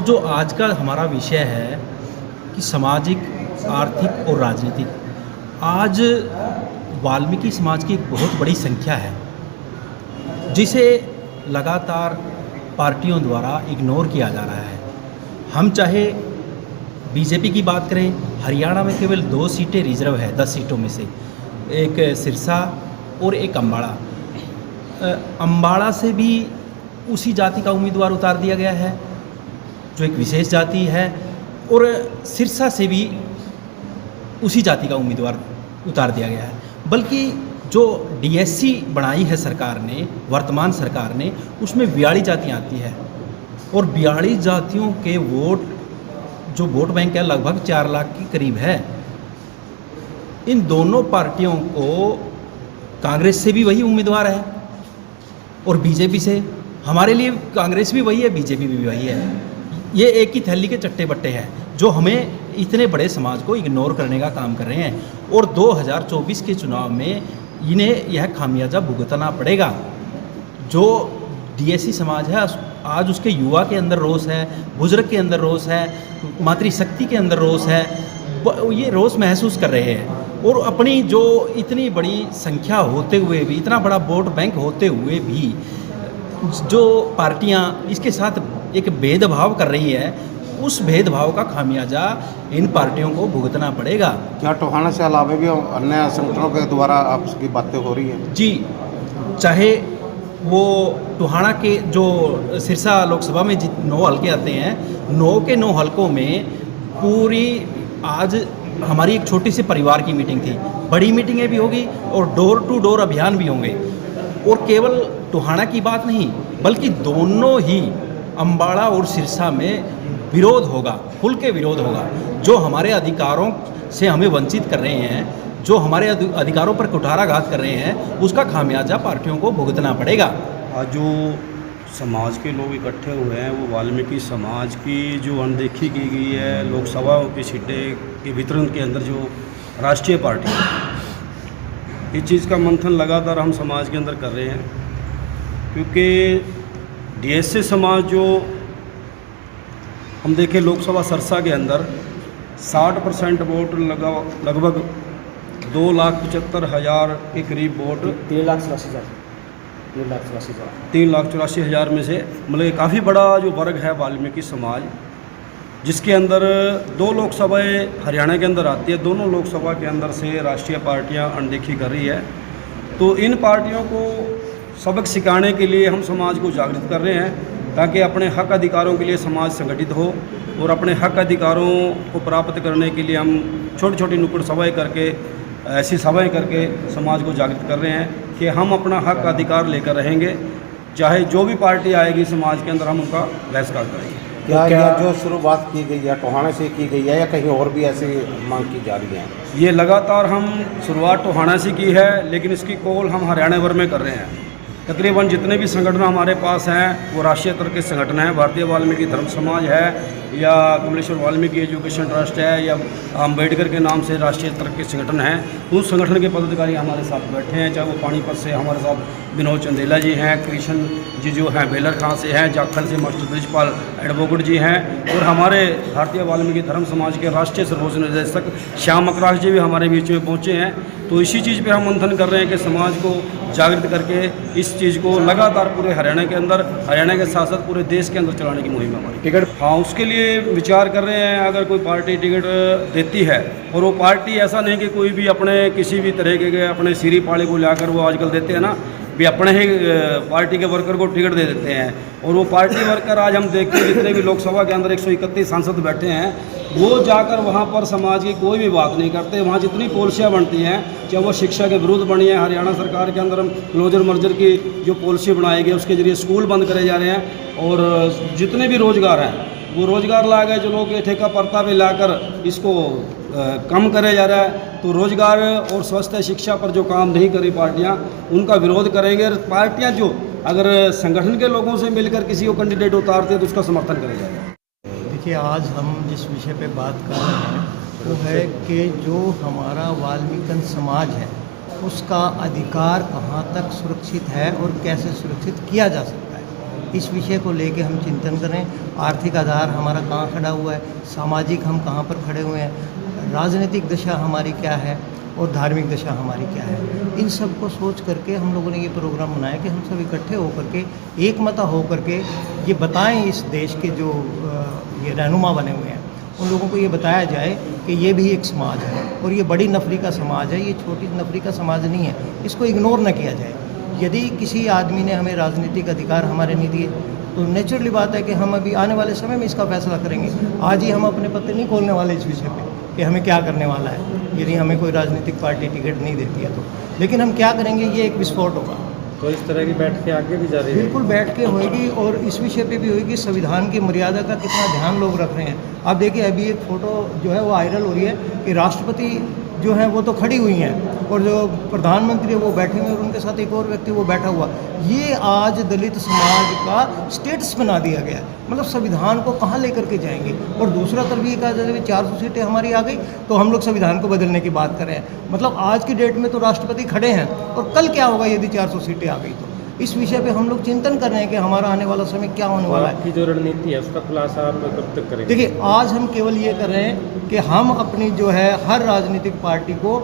जो आज का हमारा विषय है कि सामाजिक, आर्थिक और राजनीतिक, आज वाल्मीकि समाज की एक बहुत बड़ी संख्या है, जिसे लगातार पार्टियों द्वारा इग्नोर किया जा रहा है। हम चाहे बीजेपी की बात करें, हरियाणा में केवल 2 सीटें रिजर्व है 10 सीटों में से, एक सिरसा और एक अम्बाड़ा। अम्बाड़ा से भी उसी जाति का उम्मीदवार उतार दिया गया है जो एक विशेष जाति है, और सिरसा से भी उसी जाति का उम्मीदवार उतार दिया गया है। बल्कि जो डीएससी बनाई है सरकार ने, वर्तमान सरकार ने, उसमें 42 जातियाँ आती है, और 42 जातियों के वोट, जो वोट बैंक है, लगभग 4 लाख के करीब है। इन दोनों पार्टियों को, कांग्रेस से भी वही उम्मीदवार है और बीजेपी से, हमारे लिए कांग्रेस भी वही है, बीजेपी भी वही है। ये एक ही थैली के चट्टे बट्टे हैं जो हमें इतने बड़े समाज को इग्नोर करने का काम कर रहे हैं, और 2024 के चुनाव में इन्हें यह खामियाजा भुगतना पड़ेगा। जो डीएससी समाज है, आज उसके युवा के अंदर रोष है, बुजुर्ग के अंदर रोष है, मातृशक्ति के अंदर रोष है, ये रोष महसूस कर रहे हैं। और अपनी जो इतनी बड़ी संख्या होते हुए भी, इतना बड़ा वोट बैंक होते हुए भी, जो पार्टियां इसके साथ एक भेदभाव कर रही है, उस भेदभाव का खामियाजा इन पार्टियों को भुगतना पड़ेगा। क्या टोहाना से अलावा भी अन्य संगठनों के द्वारा आपकी बातें हो रही हैं? जी, चाहे वो टोहाना के जो सिरसा लोकसभा में 9 हलके आते हैं, 9 के 9 हलकों में पूरी आज हमारी एक छोटी सी परिवार की मीटिंग थी। बड़ी मीटिंगें भी होगी और डोर टू डोर अभियान भी होंगे। और केवल टोहाना की बात नहीं, बल्कि दोनों ही अम्बाड़ा और सिरसा में विरोध होगा, खुल के विरोध होगा। जो हमारे अधिकारों से हमें वंचित कर रहे हैं, जो हमारे अधिकारों पर कुठाराघात कर रहे हैं, उसका खामियाजा पार्टियों को भुगतना पड़ेगा। आज जो समाज के लोग इकट्ठे हुए हैं, वो वाल्मीकि समाज की जो अनदेखी की गई है, लोकसभा की सीटें के वितरण के अंदर जो राष्ट्रीय पार्टी है, इस चीज़ का मंथन लगातार हम समाज के अंदर कर रहे हैं। क्योंकि डीएससी समाज जो हम देखें, लोकसभा सरसा के अंदर 60% वोट लगभग 2,75,000 के करीब वोट, 3,84,000 में से, मतलब काफ़ी बड़ा जो वर्ग है वाल्मीकि समाज, जिसके अंदर 2 लोकसभाएँ हरियाणा के अंदर आती है। दोनों लोकसभा के अंदर से राष्ट्रीय पार्टियां अनदेखी कर रही है। तो इन पार्टियों को सबक सिखाने के लिए हम समाज को जागृत कर रहे हैं, ताकि अपने हक अधिकारों के लिए समाज संगठित हो, और अपने हक अधिकारों को प्राप्त करने के लिए हम छोटी छोटी नुक्कड़ सभाएँ करके, ऐसी सभाएँ करके समाज को जागृत कर रहे हैं कि हम अपना हक अधिकार लेकर रहेंगे, चाहे जो भी पार्टी आएगी समाज के अंदर, हम उनका बहिष्कार करेंगे। क्या जो शुरुआत की गई है टोहाना से की गई है, या कहीं और भी ऐसी मांग की जा रही है? ये लगातार हम शुरुआत टोहाना से की है, लेकिन इसकी कॉल हम हरियाणा भर में कर रहे हैं। तकरीबन जितने भी संगठन हमारे पास हैं, वो राष्ट्रीय स्तर के संगठन हैं। भारतीय वाल्मीकि धर्म समाज है, या कमलेश्वर वाल्मीकि एजुकेशन ट्रस्ट है, या अम्बेडकर के नाम से राष्ट्रीय स्तर के संगठन हैं। उन संगठन के पदाधिकारी हमारे साथ बैठे हैं, चाहे वो पानीपत से हमारे साथ विनोद चंदेला जी हैं, कृष्ण जी जो हैं बेलर खां से हैं, जाखल से मास्टर ब्रिजपाल एडवोकेट जी हैं, और हमारे भारतीय वाल्मीकि धर्म समाज के राष्ट्रीय सर्वोच्च निदेशक श्याम अकराश जी भी हमारे बीच में पहुँचे हैं। तो इसी चीज़ पे हम मंथन कर रहे हैं कि समाज को जागृत करके इस चीज़ को लगातार पूरे हरियाणा के अंदर, हरियाणा के साथ साथ पूरे देश के अंदर चलाने की मुहिम है हमारी। टिकट, हाँ, उसके लिए विचार कर रहे हैं। अगर कोई पार्टी टिकट देती है, और वो पार्टी ऐसा नहीं कि कोई भी अपने किसी भी तरह के अपने सीरी पाले को लाकर, वो आजकल देते हैं ना, भी अपने ही पार्टी के वर्कर को टिकट दे देते हैं, और वो पार्टी वर्कर आज हम देखते हैं जितने भी लोकसभा के अंदर 131 सांसद बैठे हैं, वो जाकर वहाँ पर समाज की कोई भी बात नहीं करते। वहाँ जितनी पॉलिसियाँ बनती हैं, चाहे वो शिक्षा के विरुद्ध बनी है, हरियाणा सरकार के अंदर हम क्लोजर मर्जर की जो पॉलिसी बनाई गई, उसके जरिए स्कूल बंद करे जा रहे हैं, और जितने भी रोज़गार हैं वो रोज़गार ला गए, जो लोग ठेका परता पे लाकर इसको कम करे जा रहा है। तो रोज़गार और स्वास्थ्य शिक्षा पर जो काम नहीं करी पार्टियां, उनका विरोध करेंगे। पार्टियां जो अगर संगठन के लोगों से मिलकर किसी को कैंडिडेट उतारते हैं, तो उसका समर्थन करें जाएगा। देखिए, आज हम जिस विषय पे बात कर रहे हैं वो है कि जो हमारा वाल्मीकि समाज है, उसका अधिकार कहाँ तक सुरक्षित है और कैसे सुरक्षित किया जा सकता है। इस विषय को लेके हम चिंतन करें। आर्थिक आधार हमारा कहाँ खड़ा हुआ है, सामाजिक हम कहाँ पर खड़े हुए हैं, राजनीतिक दशा हमारी क्या है और धार्मिक दशा हमारी क्या है। इन सब को सोच करके हम लोगों ने ये प्रोग्राम बनाया कि हम सब इकट्ठे होकर के एकमता होकर के ये बताएं इस देश के जो ये रहनुमा बने हुए हैं उन लोगों को ये बताया जाए कि ये भी एक समाज है और ये बड़ी नफरी का समाज है, ये छोटी नफरी का समाज नहीं है, इसको इग्नोर न किया जाए। यदि किसी आदमी ने हमें राजनीतिक अधिकार हमारे नहीं दिए तो नेचुरली बात है कि हम अभी आने वाले समय में इसका फैसला करेंगे। आज ही हम अपने पत्ते नहीं खोलने वाले इस विषय पे कि हमें क्या करने वाला है यदि हमें कोई राजनीतिक पार्टी टिकट नहीं देती है तो। लेकिन हम क्या करेंगे, ये एक विस्फोट होगा। तो इस तरह की बैठ के आगे भी जा रही है? बिल्कुल बैठ के होएगी और इस विषय पे भी होएगी संविधान की मर्यादा का कितना ध्यान लोग रख रहे हैं। आप देखिए अभी एक फ़ोटो जो है वो वायरल हो रही है कि राष्ट्रपति जो है वो तो खड़ी हुई हैं और जो प्रधानमंत्री है वो बैठे हुए और उनके साथ एक और व्यक्ति वो बैठा हुआ। ये आज दलित समाज का स्टेटस बना दिया गया है। मतलब संविधान को कहाँ लेकर के जाएंगे। और दूसरा तरफ ये कहा जाए 400 सीटें हमारी आ गई तो हम लोग संविधान को बदलने की बात कर रहे हैं। मतलब आज की डेट में तो राष्ट्रपति खड़े हैं और कल क्या होगा यदि 400 सीटें आ गई तो। इस विषय पे हम लोग चिंतन कर रहे हैं कि हमारा आने वाला समय क्या होने वाला है। आपकी जो रणनीति है उसका खुलासा आप कब तक करेंगे? देखिए आज हम केवल ये कर रहे हैं कि हम अपनी जो है हर राजनीतिक पार्टी को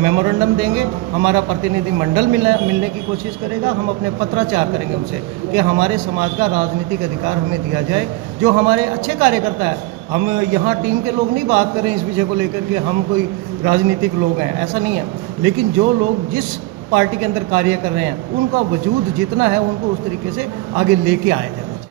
मेमोरेंडम देंगे, हमारा प्रतिनिधि मंडल मिलने की कोशिश करेगा, हम अपने पत्राचार करेंगे उनसे कि हमारे समाज का राजनीतिक अधिकार हमें दिया जाए। जो हमारे अच्छे कार्यकर्ता है, हम यहाँ टीम के लोग नहीं बात कर रहे हैं इस विषय को लेकर के हम कोई राजनीतिक लोग हैं, ऐसा नहीं है। लेकिन जो लोग जिस पार्टी के अंदर कार्य कर रहे हैं उनका वजूद जितना है उनको उस तरीके से आगे लेके आया जाना चाहिए।